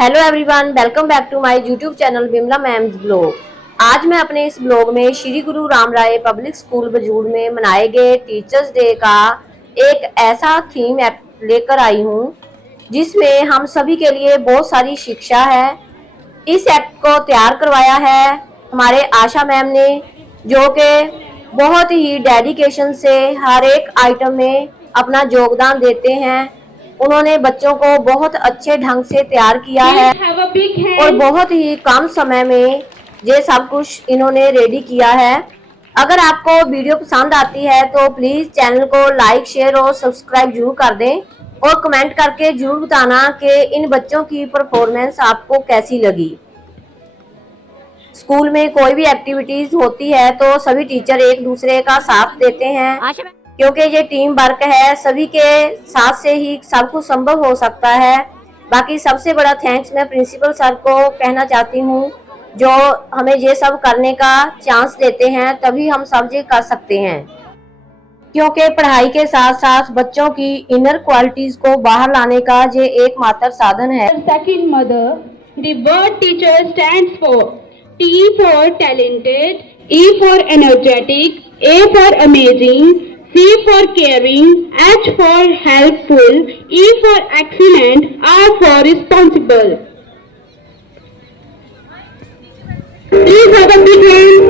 Hello everyone, welcome back to my YouTube channel Vimla ma'am's blog. आज मैं अपने इस ब्लॉग में श्री गुरु राम राय पब्लिक स्कूल बजूड़ में मनाए गए टीचर्स डे का एक ऐसा थीम लेकर आई हूँ जिसमें हम सभी के लिए बहुत सारी शिक्षा है। इस ऐप को तैयार करवाया है हमारे आशा मैम ने, जो कि बहुत ही डेडिकेशन से हर एक आइटम में अपना योगदान देते हैं। उन्होंने बच्चों को बहुत अच्छे ढंग से तैयार किया है और बहुत ही कम समय में ये सब कुछ इन्होंने रेडी किया है। अगर आपको वीडियो पसंद आती है तो प्लीज चैनल को लाइक, शेयर और सब्सक्राइब जरूर कर दें और कमेंट करके जरूर बताना कि इन बच्चों की परफॉर्मेंस आपको कैसी लगी। स्कूल में कोई भी एक्टिविटीज होती है तो सभी टीचर एक दूसरे का साथ देते हैं, क्योंकि ये टीम वर्क है। सभी के साथ से ही सब कुछ संभव हो सकता है। बाकी सबसे बड़ा थैंक्स मैं प्रिंसिपल सर को कहना चाहती हूँ, जो हमें ये सब करने का चांस देते हैं, तभी हम सब ये कर सकते हैं। क्योंकि पढ़ाई के साथ साथ बच्चों की इनर क्वालिटीज को बाहर लाने का ये एकमात्र साधन है। Second mother, the word teacher stands for T for talented, E for energetic, A for amazing, C for caring, H for helpful, E for excellent, R for responsible. Please have a big hand.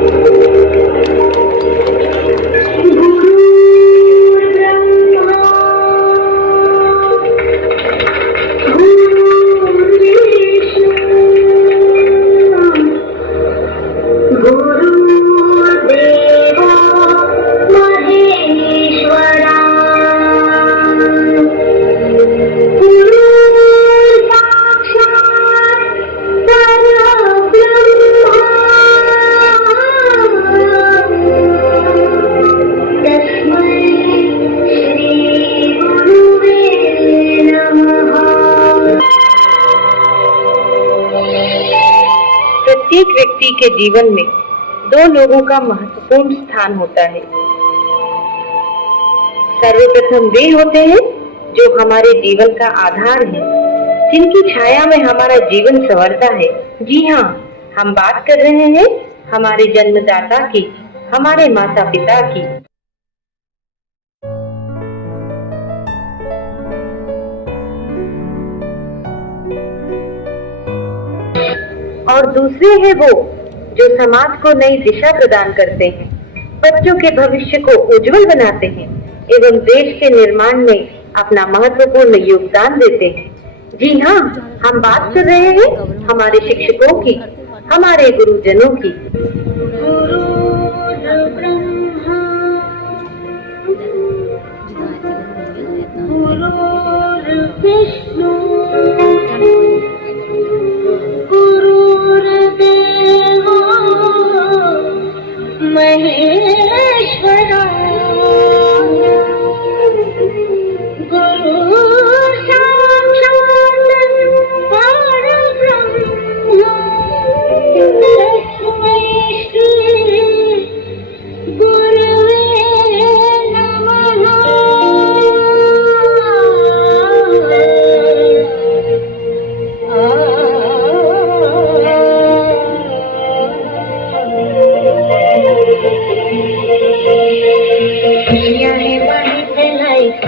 प्रत्येक व्यक्ति के जीवन में दो लोगों का महत्वपूर्ण स्थान होता है। सर्वप्रथम वे होते हैं जो हमारे जीवन का आधार है, जिनकी छाया में हमारा जीवन संवरता है। जी हाँ, हम बात कर रहे हैं हमारे जन्मदाता की, हमारे माता पिता की। और दूसरे हैं वो जो समाज को नई दिशा प्रदान करते हैं, बच्चों के भविष्य को उज्जवल बनाते हैं एवं देश के निर्माण में अपना महत्वपूर्ण योगदान देते हैं। जी हाँ, हम बात कर रहे हैं हमारे शिक्षकों की, हमारे गुरुजनों की। महेश्वरा गुरु साक्षात् परब्रह्म तस्मै श्री गुरुवे नमः।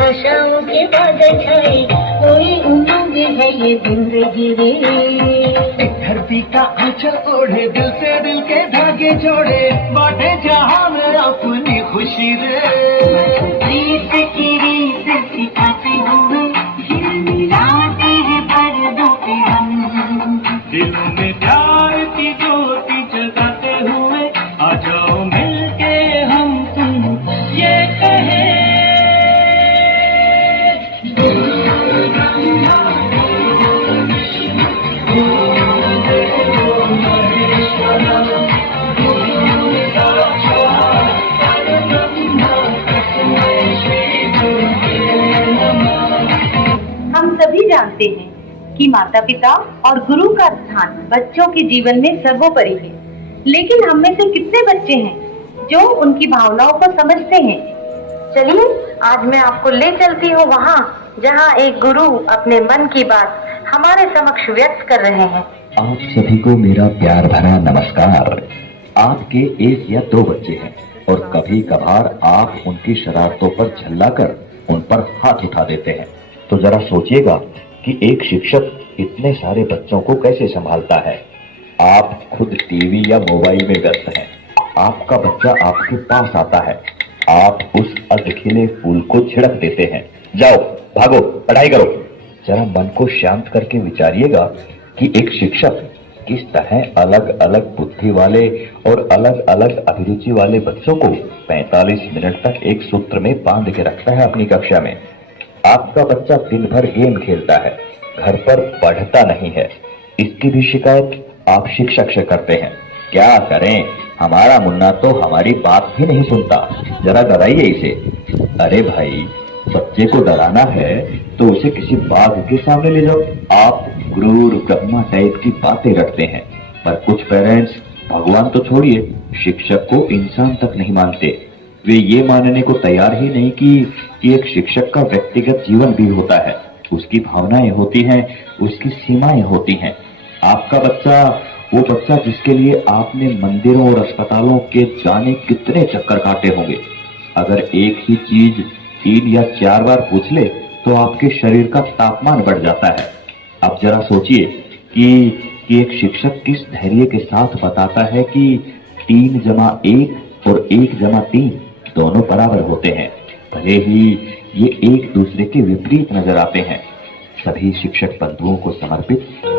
आशाओं के बाद छाई कोई उमंग है ये जिंदगी रे। धरती का आंचल ओढ़े, दिल से दिल के धागे जोड़े, बांटे जहां में अपनी खुशी रे। रीत की रीत सिखाते हुए मिलाते हैं पर्दों पे हम, दिलों में प्यार की ज्योति जगाते हुए आ जाओ मिलके हम तुम ये कहे। हम सभी जानते हैं कि माता पिता और गुरु का स्थान बच्चों के जीवन में सर्वोपरि है, लेकिन हम में से कितने बच्चे हैं जो उनकी भावनाओं को समझते हैं? चलिए आज मैं आपको ले चलती हूँ वहाँ जहाँ एक गुरु अपने मन की बात हमारे समक्ष व्यक्त कर रहे हैं। आप सभी को मेरा प्यार भरा नमस्कार। आपके एक या दो बच्चे हैं और कभी कभार आप उनकी शरारतों पर झल्लाकर उन पर हाथ उठा देते हैं। तो जरा सोचिएगा कि एक शिक्षक इतने सारे बच्चों को कैसे संभालता है। आप खुद टीवी या मोबाइल में व्यस्त हैं। आपका बच्चा आपके पास आता है, आप उस अधखिले फूल को छिड़क देते हैं। जाओ, भागो, पढ़ाई करो। जरा मन को शांत करके विचारिएगा कि एक शिक्षक किस तरह अलग अलग बुद्धि वाले और अलग अलग अभिरुचि वाले बच्चों को 45 मिनट तक एक सूत्र में बांध के रखता है अपनी कक्षा में। आपका बच्चा दिन भर गेम खेलता है, घर पर पढ़ता नहीं है। इसकी भी शिकायत आप शिक्षक से करते हैं। क्या करें, हमारा मुन्ना तो हमारी बात ही नहीं सुनता, जरा डराइए इसे। अरे भाई, बच्चे को डराना है तो उसे किसी बाघ के सामने ले जाओ। आप क्रूर ब्रह्मा टाइप की बातें रखते हैं, पर कुछ पेरेंट्स भगवान तो छोड़िए, शिक्षक को इंसान तक नहीं मानते। वे ये मानने को तैयार ही नहीं कि एक शिक्षक का व्यक्तिगत जीवन भी होता है, उसकी भावनाएं होती हैं, उसकी सीमाएं होती हैं। आपका बच्चा, वो बच्चा जिसके लिए आपने मंदिरों और अस्पतालों के जाने कितने चक्कर काटे होंगे, अगर एक ही चीज 3 या 4 बार पूछ ले तो आपके शरीर का तापमान बढ़ जाता है। अब जरा सोचिए कि एक शिक्षक किस धैर्य के साथ बताता है कि 3 जमा 1 और 1 जमा 3 दोनों बराबर होते हैं, भले ही ये एक दूसरे के विपरीत नजर आते हैं। सभी शिक्षक बंधुओं को समर्पित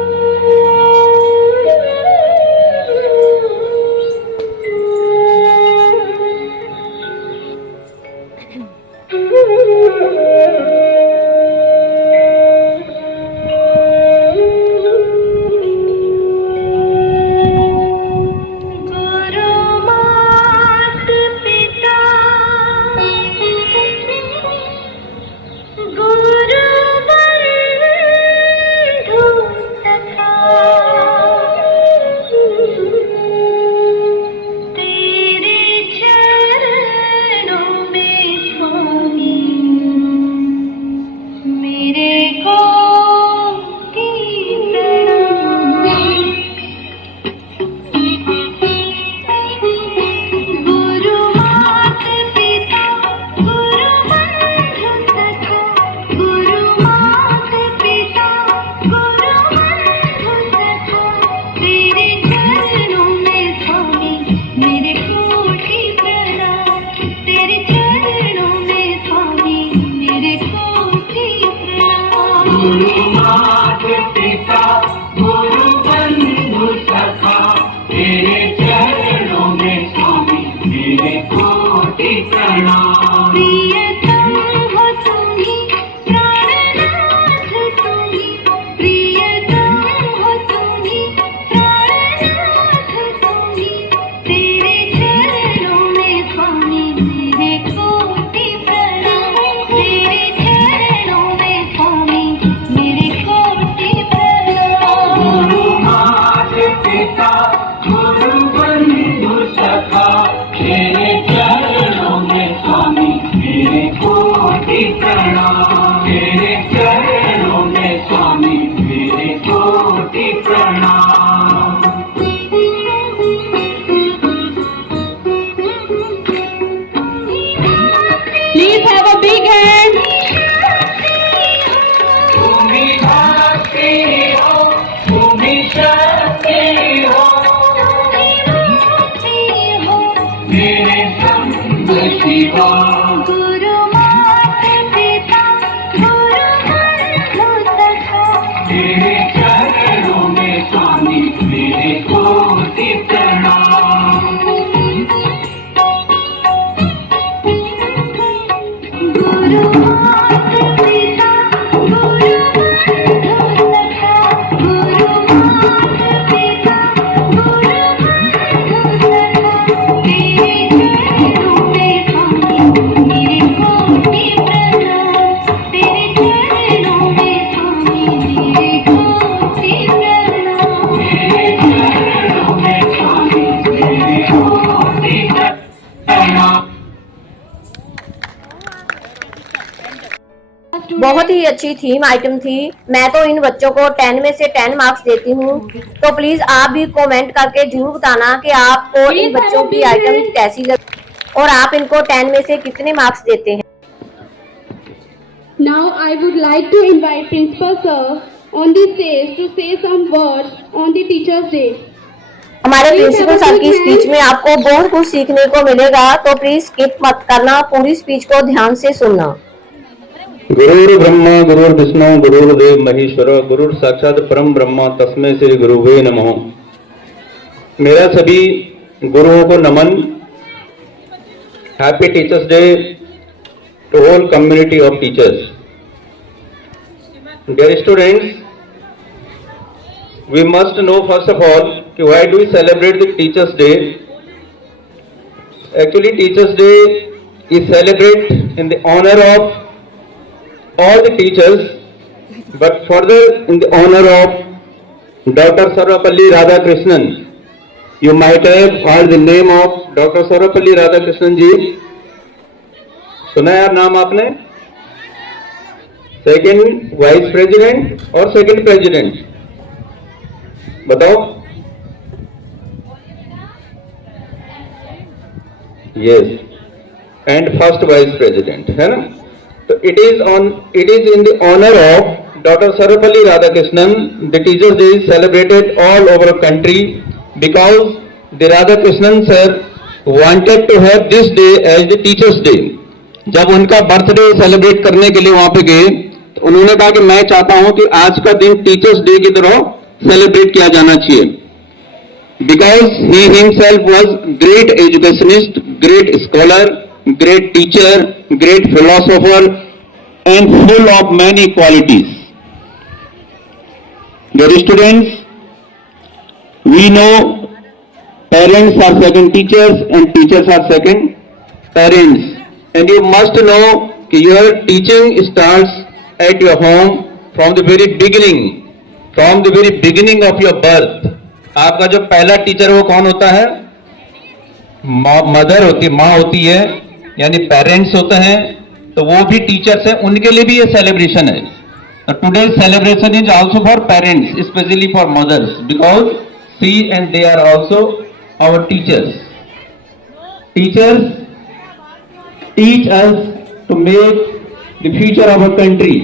Please have a big hand. गुरु माता पिता गुरु बंधु सखा, तेरे चरणों में स्वामी मेरे कोटि प्रणाम। गुरु माता पिता गुरु बंधु सखा, गुरु माता पिता गुरु बंधु सखा, तेरे चरणों में स्वामी मेरे कोटि प्रणाम, तेरे चरणों में स्वामी मेरे कोटि बहुत ही अच्छी थीम आइटम थी। मैं तो इन बच्चों को 10 में से 10 मार्क्स देती हूँ। तो प्लीज आप भी कमेंट करके जरूर बताना कि आपको इन बच्चों की आइटम कैसी लगी और आप इनको 10 में से कितने मार्क्स देते हैं। Now I would like to invite Principal Sir on the stage to say some words on the Teachers' Day. हमारे प्रिंसिपल सर की स्पीच में आपको बहुत कुछ सीखने को मिलेगा, तो प्लीज स्किप मत करना, पूरी स्पीच को ध्यान से सुनना। गुरुर् ब्रह्मा गुरुर् विष्णु गुरुर्देव महेश्वर गुरुर् साक्षात परम ब्रह्मा तस्मै श्री गुरुवे नमः। मेरा सभी गुरुओं को नमन। Happy teachers day to whole community of teachers. Dear students, we must know first of all why do we celebrate the Teachers' Day. Actually, Teachers' Day is celebrated in the honor of all the teachers, but further in the honor of Dr. Sarvapalli Radhakrishnan. You might have heard the name of Dr. Sarvapalli Radhakrishnan ji. सुना यार नाम आपने? Second vice president और second president बताओ। Yes, and first vice president है ना। तो it is in the honour of doctor Sarvepalli Radhakrishnan. The teachers day is celebrated all over country because the Radhakrishnan sir wanted to have this day as the teachers day. जब उनका birthday celebrate करने के लिए वहां पे गए तो उन्होंने कहा कि मैं चाहता हूं कि आज का दिन टीचर्स डे की तरह सेलिब्रेट किया जाना चाहिए। Because he himself was great educationist, great scholar, great teacher, great philosopher and full of many qualities. Dear students, we know parents are second teachers and teachers are second parents, and you must know कि your teaching starts at your home from the very beginning, from the very beginning of your birth. आपका जो पहला teacher वो कौन होता है? Mother होती है, माँ होती है, यानी पेरेंट्स होते हैं। तो वो भी टीचर्स है, उनके लिए भी ये सेलिब्रेशन है। Today celebration is also for parents, specially for mothers, because she and they are also our teachers. Teachers teach us to make the future of our country.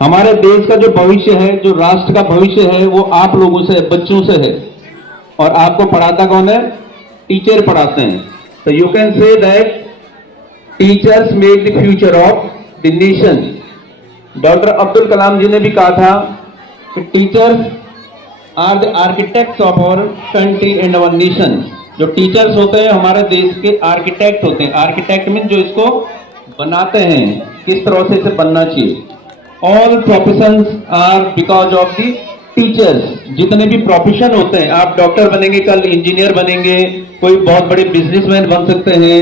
हमारे देश का जो भविष्य है, जो राष्ट्र का भविष्य है, वो आप लोगों से, बच्चों से है। और आपको पढ़ाता कौन है? टीचर पढ़ाते हैं। तो you can say that teachers make the future of the nation. Doctor Abdul Kalam ji ने भी कहा था कि teachers are the architects of our country and our nation. जो टीचर्स होते हैं हमारे देश के आर्किटेक्ट होते हैं। आर्किटेक्ट मीन जो इसको बनाते हैं, किस तरह से इसे बनना चाहिए। All professions are because of the teachers. जितने भी प्रोफेशन होते हैं, आप डॉक्टर बनेंगे, कल इंजीनियर बनेंगे, कोई बहुत बड़े बिजनेसमैन बन सकते हैं,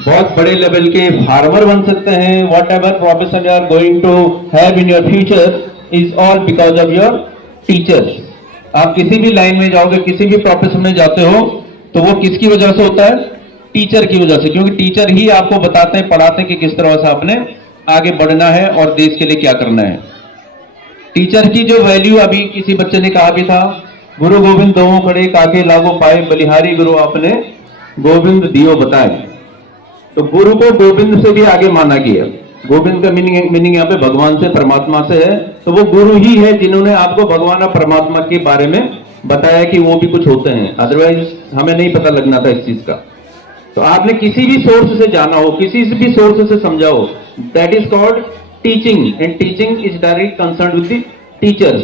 बहुत बड़े लेवल के फार्मर बन सकते हैं। Whatever profession you are going to have in your future is all because of your teachers. आप किसी भी लाइन में जाओगे, किसी भी प्रोफेशन में जाते हो, तो वो किसकी वजह से होता है? टीचर की वजह से। क्योंकि टीचर ही आपको बताते हैं, पढ़ाते हैं कि किस तरह से आपने आगे बढ़ना है और देश के लिए क्या करना है। टीचर की जो वैल्यू, अभी किसी बच्चे ने कहा भी था, गुरु गोविंद दोनों खड़े काके लागो पाए, बलिहारी गुरु आपने गोविंद दियो बताए। तो गुरु को गोविंद से भी आगे माना गया। गोविंद का मीनिंग यहाँ पे भगवान से, परमात्मा से है। तो वो गुरु ही है जिन्होंने आपको भगवान और परमात्मा के बारे में बताया कि वो भी कुछ होते हैं, अदरवाइज हमें नहीं पता लगना था इस चीज का। तो आपने किसी भी सोर्स से जाना हो, किसी भी सोर्स से समझा हो, that is called teaching, and teaching is direct concern with the teachers.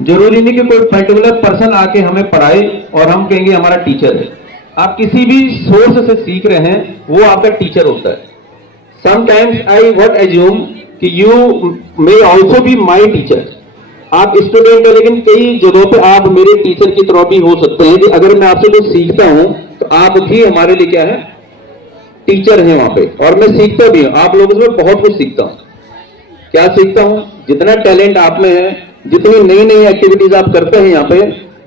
जरूरी नहीं कि कोई पर्टिकुलर पर्सन आके हमें पढ़ाए और हम कहेंगे हमारा टीचर है। आप किसी भी सोर्स से सीख रहे हैं, वो आपका टीचर होता है। समटाइम्स आई वुड अज्यूम कि you may also be my teacher. आप स्टूडेंट हैं, लेकिन कई जगहों पे आप मेरे टीचर की तरह भी हो सकते हैं कि अगर मैं आपसे कुछ सीखता हूं तो आप भी हमारे लिए क्या है? टीचर हैं वहां पे। और मैं सीखता भी हूं, आप लोगों से मैं बहुत कुछ सीखता हूं। क्या सीखता हूं? जितना टैलेंट आप में है, जितनी नई नई एक्टिविटीज आप करते हैं यहाँ पे,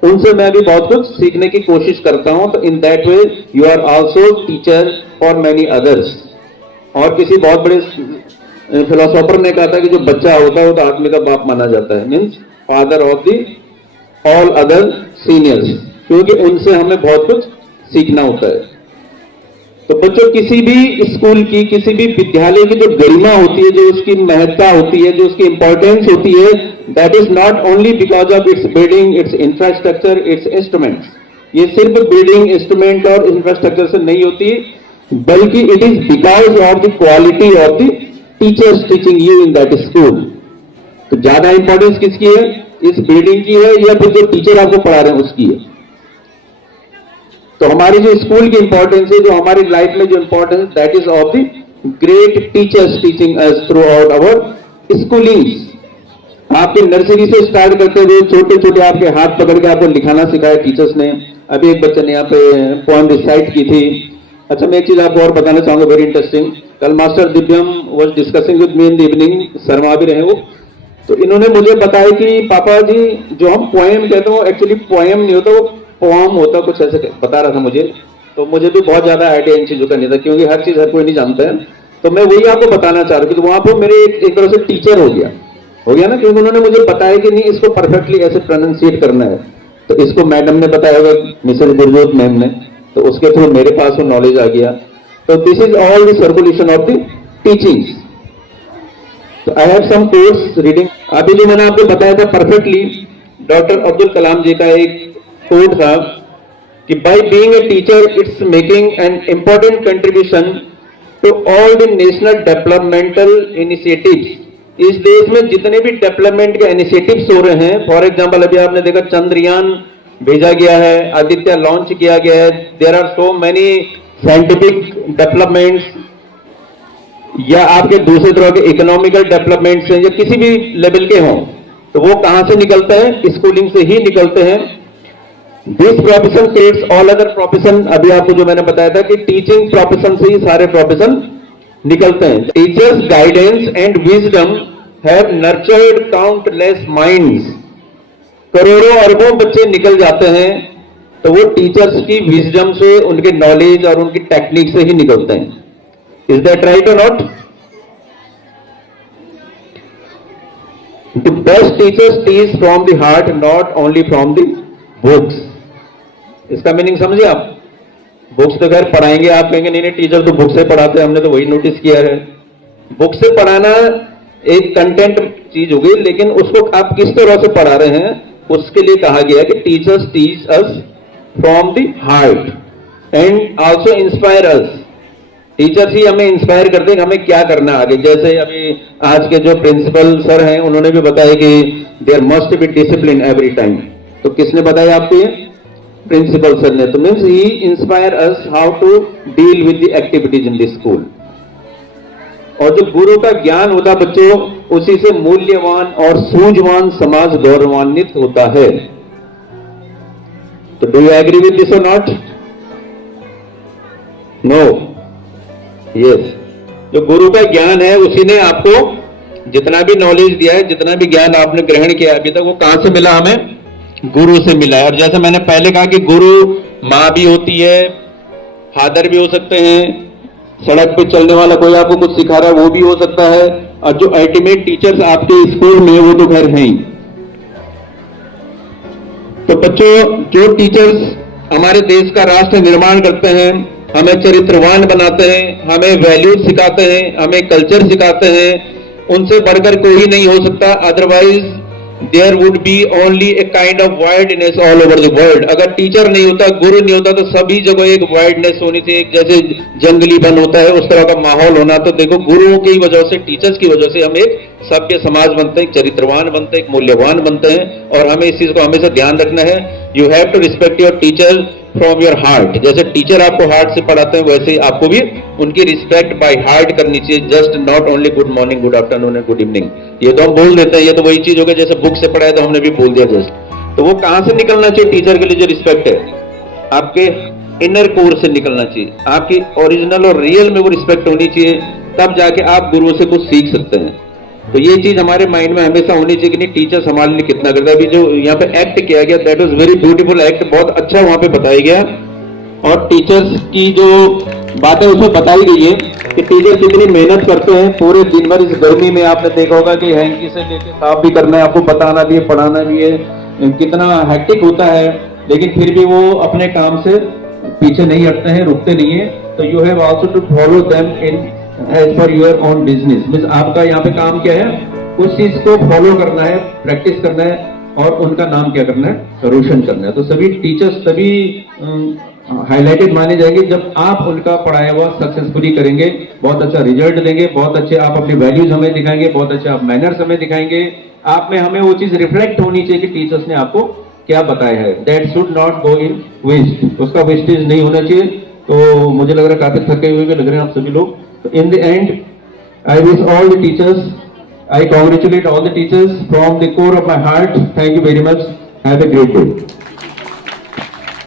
उनसे मैं भी बहुत कुछ सीखने की कोशिश करता हूं। तो in that way you are also teacher for many others. और किसी बहुत बड़े फिलोसोफर ने कहा था कि जो बच्चा होता है वो तो आदमी का बाप माना जाता है, means father of the all other seniors, क्योंकि उनसे हमें बहुत कुछ सीखना होता है। तो बच्चों, किसी भी स्कूल की, किसी भी विद्यालय की जो गरिमा होती है, जो उसकी महत्ता होती है, जो उसकी इंपॉर्टेंस होती है, that is not only because of its building, it's infrastructure, it's instruments. ये सिर्फ बिल्डिंग, इंस्ट्रूमेंट और इंफ्रास्ट्रक्चर से नहीं होती, बल्कि it is because of the quality of the teachers teaching you in that school. तो ज्यादा इंपॉर्टेंस किसकी है, इस बिल्डिंग की है या फिर जो टीचर आपको पढ़ा रहे हैं उसकी है? तो हमारी जो स्कूल की इंपॉर्टेंस है, जो हमारी लाइफ में जो importance, that is of the great teachers teaching us throughout our schoolings. आपके नर्सरी से स्टार्ट करते हुए छोटे छोटे आपके हाथ पकड़ के आपको लिखाना सिखाया टीचर्स ने। अभी एक बच्चे ने यहाँ पे पोएम रिसाइट की थी। अच्छा, मैं एक चीज आपको और बताना चाहूंगा, वेरी इंटरेस्टिंग। कल master Divyam was discussing with me in the evening, Sharma भी रहे वो, तो इन्होंने मुझे बताया कि पापा जी, जो हम पोएम कहते हैं वो एक्चुअली पोएम नहीं होता, वो पोएम होता, कुछ ऐसे बता रहा था मुझे। तो मुझे भी बहुत ज्यादा आइडिया इन चीजों का नहीं था, क्योंकि हर चीज हर कोई नहीं जानता है। तो मैं वही आपको बताना चाह रहा हूँ कि वहां पर मेरे एक तरह से टीचर हो गया ना, क्योंकि उन्होंने मुझे बताया कि नहीं, इसको परफेक्टली ऐसे प्रोनाउंसिएट करना है। तो इसको मैडम ने बताया हुआ, मिसेस गुरजोत मैम ने, तो उसके थ्रू मेरे पास वो नॉलेज आ गया। तो this is all the circulation of the teachings. तो I have some course reading. अभी जो मैंने आपको बताया था परफेक्टली, डॉक्टर अब्दुल कलाम जी का एक कोट था कि by being a teacher it's making an important contribution to all the national developmental initiatives. इस देश में जितने भी डेवलपमेंट के इनिशिएटिव्स हो रहे हैं, फॉर एग्जांपल अभी आपने देखा चंद्रयान भेजा गया है, आदित्य लॉन्च किया गया है, there are so many scientific developments, या आपके दूसरे तरह के इकोनॉमिकल डेवलपमेंट्स हैं, या किसी भी लेवल के हों, तो वो कहां से निकलते हैं? स्कूलिंग से ही निकलते हैं। This profession creates all other profession. अभी आपको जो मैंने बताया था कि टीचिंग प्रोफेशन से ही सारे प्रोफेशन निकलते हैं। Teachers guidance and wisdom have nurtured countless minds. करोड़ों अरबों बच्चे निकल जाते हैं, तो वो टीचर्स की विजडम से, उनके नॉलेज और उनकी टेक्निक से ही निकलते हैं। इज दैट राइट और not? The best teachers teach from the heart, not only from the books. इसका मीनिंग समझे आप? बुक्स तो खैर पढ़ाएंगे, आप कहेंगे नहीं नहीं टीचर तो बुक से पढ़ाते हैं, हमने तो वही नोटिस किया है। बुक से पढ़ाना एक कंटेंट चीज होगी, लेकिन उसको आप किस तरह से पढ़ा रहे हैं, उसके लिए कहा गया कि teachers teach us from the heart and also inspire us. Teachers ही हमें इंस्पायर करते हैं कि हमें क्या करना आगे। जैसे अभी आज के जो प्रिंसिपल सर हैं, उन्होंने भी बताया कि there must be discipline every time. तो किसने बताया आपको ये? प्रिंसिपल सर ने। तो means he inspire us how to deal with the activities in the school. और जो गुरु का ज्ञान होता है बच्चों, उसी से मूल्यवान और सूझवान समाज गौरवान्वित होता है। तो do you agree with this और नॉट? No, yes. जो गुरु का ज्ञान है, उसी ने आपको जितना भी नॉलेज दिया है, जितना भी ज्ञान आपने ग्रहण किया अभी तक, वो कहां से मिला? हमें गुरु से मिला है। और जैसे मैंने पहले कहा कि गुरु मां भी होती है, फादर भी हो सकते हैं, सड़क पे चलने वाला कोई आपको कुछ सिखा रहा है वो भी हो सकता है, और जो अल्टीमेट टीचर्स आपके स्कूल में वो तो खैर हैं ही। तो बच्चों, जो टीचर्स हमारे देश का राष्ट्र निर्माण करते हैं, हमें चरित्रवान बनाते हैं, हमें वैल्यूज सिखाते हैं, हमें कल्चर सिखाते हैं, उनसे बढ़कर कोई नहीं हो सकता। Otherwise there would be only a kind of wideness all over the world. अगर टीचर नहीं होता, गुरु नहीं होता, तो सभी जगह एक वाइडनेस होनी चाहिए, जैसे जंगली वन होता है उस तरह का माहौल होना। तो देखो, गुरुओं की वजह से, टीचर्स की वजह से हम एक सभ्य समाज बनते हैं, चरित्रवान बनते हैं, एक मूल्यवान बनते हैं। और हमें इस चीज को हमेशा ध्यान रखना है। You have to respect your teacher from your heart. जैसे टीचर आपको हार्ट से पढ़ाते हैं, वैसे ही आपको भी उनकी रिस्पेक्ट बाय हार्ट करनी चाहिए। Just not only good morning, good afternoon and good evening. ये तो हम बोल देते हैं, ये तो वही चीज हो गई जैसे बुक से पढ़ाया तो हमने भी बोल दिया जस्ट। तो वो कहां से निकलना चाहिए? टीचर के लिए जो रिस्पेक्ट है, आपके इनर कोर से निकलना चाहिए। आपकी ओरिजिनल और रियल में वो रिस्पेक्ट होनी चाहिए, तब जाके आप गुरुओं से कुछ सीख सकते हैं। तो ये चीज हमारे माइंड में हमेशा होनी चाहिए कि नहीं, टीचर्स हमारे लिए कितना करता है। अभी जो यहाँ पे एक्ट किया गया, that was very beautiful act, बहुत अच्छा वहां पे बताया गया। और टीचर्स की जो बातें उसमें बताई गई है कि टीचर कितनी मेहनत करते हैं पूरे दिन भर। इस गर्मी में आपने देखा होगा कि हैंकी से लेके साफ भी करना है, आपको बताना भी है, पढ़ाना भी है, कितना हेक्टिक होता है, लेकिन फिर भी वो अपने काम से पीछे नहीं हटते हैं, रुकते नहीं है। तो you have also to follow them in as per your own business. Means आपका यहाँ पे काम क्या है, उस चीज को फॉलो करना है, प्रैक्टिस करना है और उनका नाम क्या करना है, रोशन करना है। तो सभी टीचर्स तभी हाईलाइटेड माने जाएंगे जब आप उनका पढ़ाया हुआ सक्सेसफुली करेंगे, बहुत अच्छा रिजल्ट देंगे, बहुत अच्छे आप अपनी वैल्यूज हमें दिखाएंगे, बहुत अच्छे आप मैनर्स हमें दिखाएंगे। आप में हमें वो चीज रिफ्लेक्ट होनी चाहिए कि टीचर्स ने आपको क्या बताया है। That should not go in waste, उसका वेस्टेज नहीं होना चाहिए। तो मुझे लग रहा है काफी थके हुए भी लग रहे हैं आप सभी लोग। तो in the and I wish all the teachers, I congratulate all the teachers from the core of my heart. Thank you very much. Have a great day.